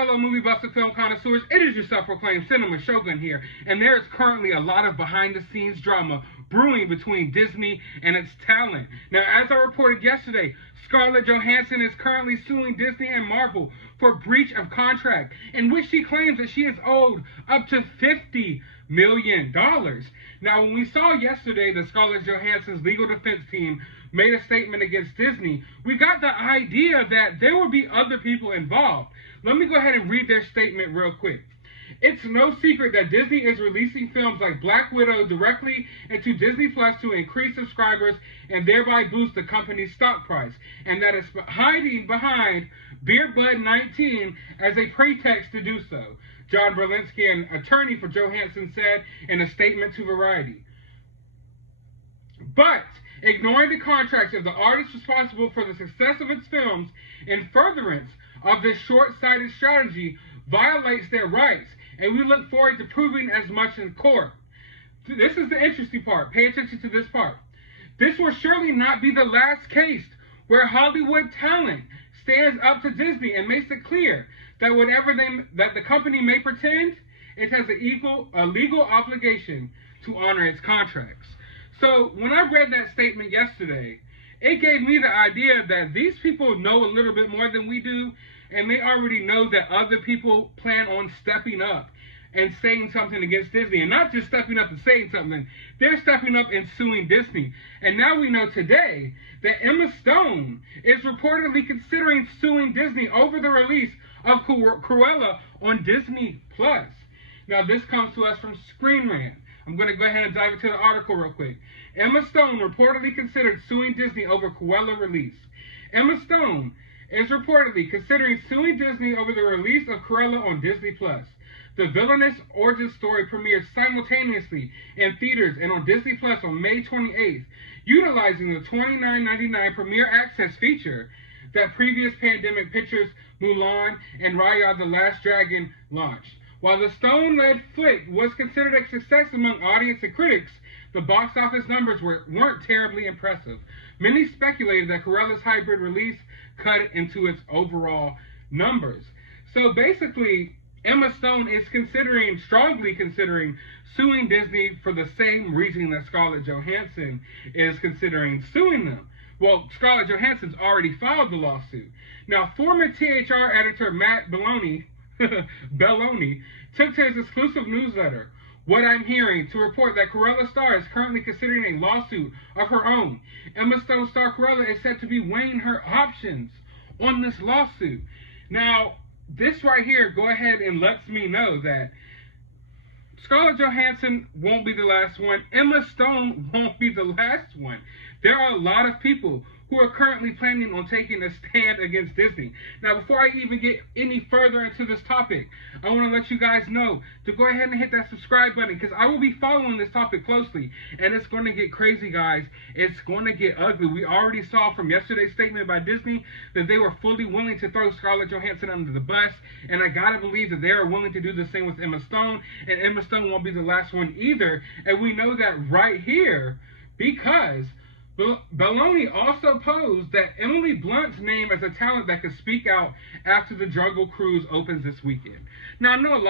fellow movie buffs and film connoisseurs, it is your self-proclaimed cinema shogun here, and there is currently a lot of behind-the-scenes drama brewing between Disney and its talent. Now, as I reported yesterday, Scarlett Johansson is currently suing Disney and Marvel for breach of contract, in which she claims that she is owed up to $50 million. Now, when we saw yesterday that Scarlett Johansson's legal defense team made a statement against Disney, we got the idea that there would be other people involved. Let me go ahead and read their statement real quick. It's no secret that Disney is releasing films like Black Widow directly into Disney Plus to increase subscribers and thereby boost the company's stock price, and that it's hiding behind Beer Bud 19 as a pretext to do so, John Berlinski, an attorney for Johansson, said in a statement to Variety. But ignoring the contracts of the artists responsible for the success of its films in furtherance of this short-sighted strategy violates their rights, and we look forward to proving as much in court. This is the interesting part. Pay attention to this part. This will surely not be the last case where Hollywood talent stands up to Disney and makes it clear that whatever that the company may pretend, it has a legal obligation to honor its contracts. So when I read that statement yesterday, it gave me the idea that these people know a little bit more than we do, and they already know that other people plan on stepping up and saying something against Disney. And not just stepping up and saying something, they're stepping up and suing Disney. And now we know today that Emma Stone is reportedly considering suing Disney over the release of Cruella on Disney Plus. Now this comes to us from Screen Rant. I'm going to go ahead and dive into the article real quick. Emma Stone reportedly considered suing Disney over Cruella release. Emma Stone is reportedly considering suing Disney over the release of Cruella on Disney Plus. The villainous origin story premieres simultaneously in theaters and on Disney Plus on May 28th, utilizing the $29.99 Premiere Access feature that previous pandemic pictures Mulan and Raya the Last Dragon launched. While the Stone-led flick was considered a success among audience and critics, the box office numbers weren't terribly impressive. Many speculated that Cruella's hybrid release cut into its overall numbers. So basically, Emma Stone is strongly considering suing Disney for the same reason that Scarlett Johansson is considering suing them. Well, Scarlett Johansson's already filed the lawsuit. Now, former THR editor Matt Belloni took to his exclusive newsletter, What I'm Hearing, to report that Cruella star is currently considering a lawsuit of her own. Emma Stone star Cruella is said to be weighing her options on this lawsuit. Now, this right here, go ahead and lets me know that Scarlett Johansson won't be the last one. Emma Stone won't be the last one. There are a lot of people who are currently planning on taking a stand against Disney. Now, before I even get any further into this topic, I want to let you guys know to go ahead and hit that subscribe button, because I will be following this topic closely, and it's going to get crazy, guys. It's going to get ugly. We already saw from yesterday's statement by Disney that they were fully willing to throw Scarlett Johansson under the bus, and I gotta believe that they are willing to do the same with Emma Stone, and Emma Stone won't be the last one either, and we know that right here because Belloni also posed that Emily Blunt's name as a talent that could speak out after the Jungle Cruise opens this weekend. Now, I know a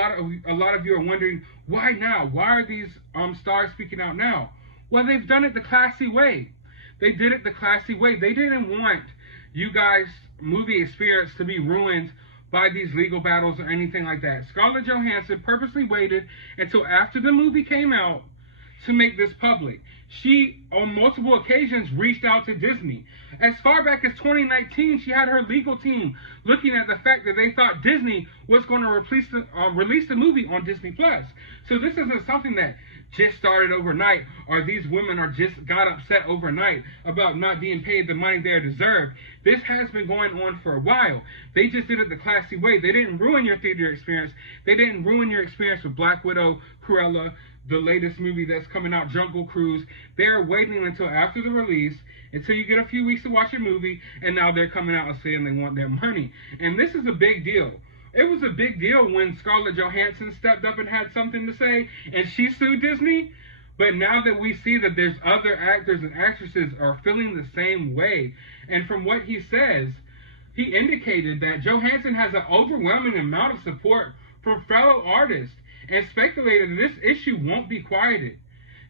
lot of you are wondering, why now? Why are these stars speaking out now? Well, they've done it the classy way. They did it the classy way. They didn't want you guys' movie experience to be ruined by these legal battles or anything like that. Scarlett Johansson purposely waited until after the movie came out to make this public. She, on multiple occasions, reached out to Disney. As far back as 2019, she had her legal team looking at the fact that they thought Disney was going to release the movie on Disney Plus. So this isn't something that just started overnight, or these women are just got upset overnight about not being paid the money they deserve. This has been going on for a while. They just did it the classy way. They didn't ruin your theater experience. They didn't ruin your experience with Black Widow, Cruella, the latest movie that's coming out, Jungle Cruise. They're waiting until after the release, until you get a few weeks to watch your movie, and now they're coming out and saying they want their money. And this is a big deal. It was a big deal when Scarlett Johansson stepped up and had something to say, and she sued Disney. But now that we see that there's other actors and actresses are feeling the same way, and from what he says, he indicated that Johansson has an overwhelming amount of support from fellow artists and speculated that this issue won't be quieted.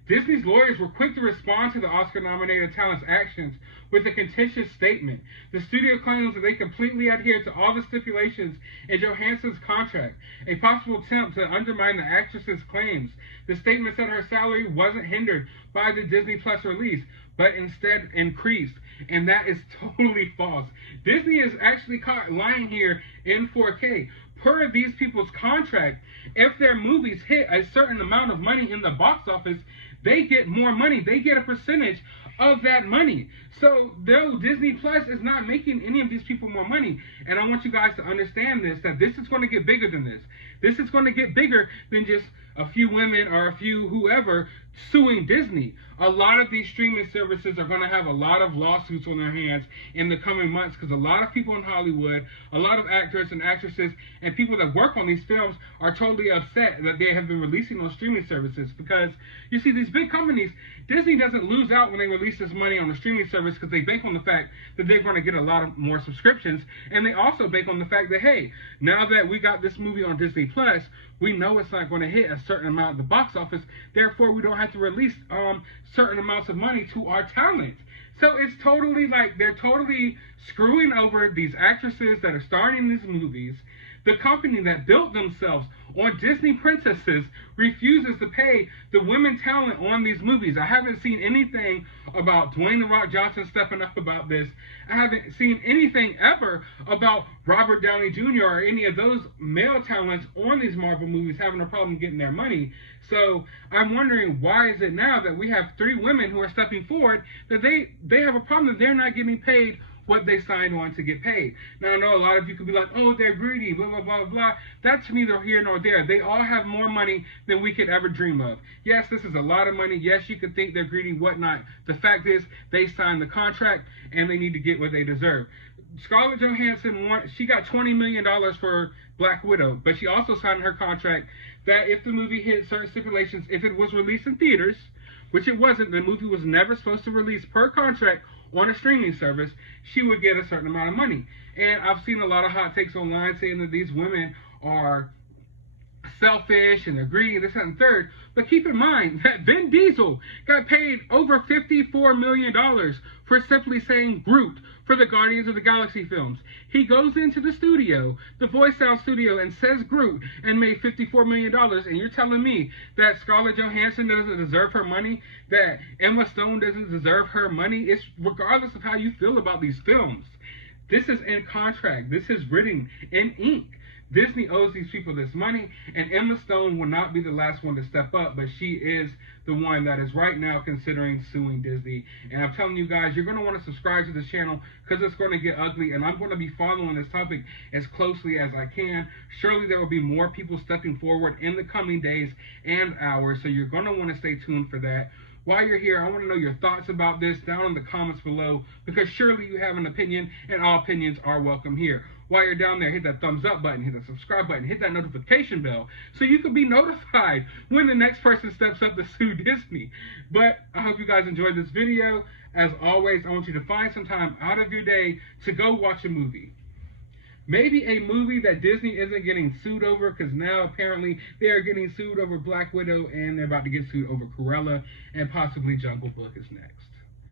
Disney's lawyers were quick to respond to the Oscar-nominated talent's actions with a contentious statement. The studio claims that they completely adhered to all the stipulations in Johansson's contract, a possible attempt to undermine the actress's claims. The statement said her salary wasn't hindered by the Disney Plus release, but instead increased. And that is totally false. Disney is actually caught lying here in 4K. Per these people's contract, if their movies hit a certain amount of money in the box office, they get more money. They get a percentage of that money. So though Disney Plus is not making any of these people more money, and I want you guys to understand this, that this is going to get bigger than this. This is going to get bigger than just a few women or a few whoever suing Disney. A lot of these streaming services are going to have a lot of lawsuits on their hands in the coming months because a lot of people in Hollywood, a lot of actors and actresses and people that work on these films are totally upset that they have been releasing on streaming services because, you see, these big companies, Disney doesn't lose out when they release this money on the streaming service because they bank on the fact that they're going to get a lot of more subscriptions, and they also bank on the fact that, hey, now that we got this movie on Disney Plus, we know it's not going to hit a certain amount at the box office, therefore we don't have to release certain amounts of money to our talent. So it's totally like they're totally screwing over these actresses that are starring in these movies. The company that built themselves on Disney princesses refuses to pay the women talent on these movies. I haven't seen anything about Dwayne "The Rock" Johnson stepping up about this. I haven't seen anything ever about Robert Downey Jr. or any of those male talents on these Marvel movies having a problem getting their money. So I'm wondering, why is it now that we have 3 women who are stepping forward that they have a problem that they're not getting paid what they signed on to get paid. Now, I know a lot of you could be like, oh, they're greedy, blah, blah, blah, blah. That's neither here nor there. They all have more money than we could ever dream of. Yes, this is a lot of money. Yes, you could think they're greedy, whatnot. The fact is, they signed the contract, and they need to get what they deserve. Scarlett Johansson, she got $20 million for Black Widow, but she also signed her contract that if the movie hit certain stipulations, if it was released in theaters, which it wasn't, the movie was never supposed to release per contract on a streaming service, she would get a certain amount of money. And I've seen a lot of hot takes online saying that these women are selfish and they're greedy, this, that, and third. But keep in mind that Vin Diesel got paid over $54 million for simply saying Groot for the Guardians of the Galaxy films. He goes into the studio, the voice sound studio, and says Groot and made $54 million. And you're telling me that Scarlett Johansson doesn't deserve her money? That Emma Stone doesn't deserve her money? It's regardless of how you feel about these films. This is in contract. This is written in ink. Disney owes these people this money, and Emma Stone will not be the last one to step up, but she is the one that is right now considering suing Disney. And I'm telling you guys, you're going to want to subscribe to this channel because it's going to get ugly, and I'm going to be following this topic as closely as I can. Surely there will be more people stepping forward in the coming days and hours, so you're going to want to stay tuned for that. While you're here, I want to know your thoughts about this down in the comments below, because surely you have an opinion, and all opinions are welcome here. While you're down there, hit that thumbs up button, hit that subscribe button, hit that notification bell, so you can be notified when the next person steps up to sue Disney. But I hope you guys enjoyed this video. As always, I want you to find some time out of your day to go watch a movie. Maybe a movie that Disney isn't getting sued over, because now apparently they are getting sued over Black Widow, and they're about to get sued over Cruella, and possibly Jungle Book is next.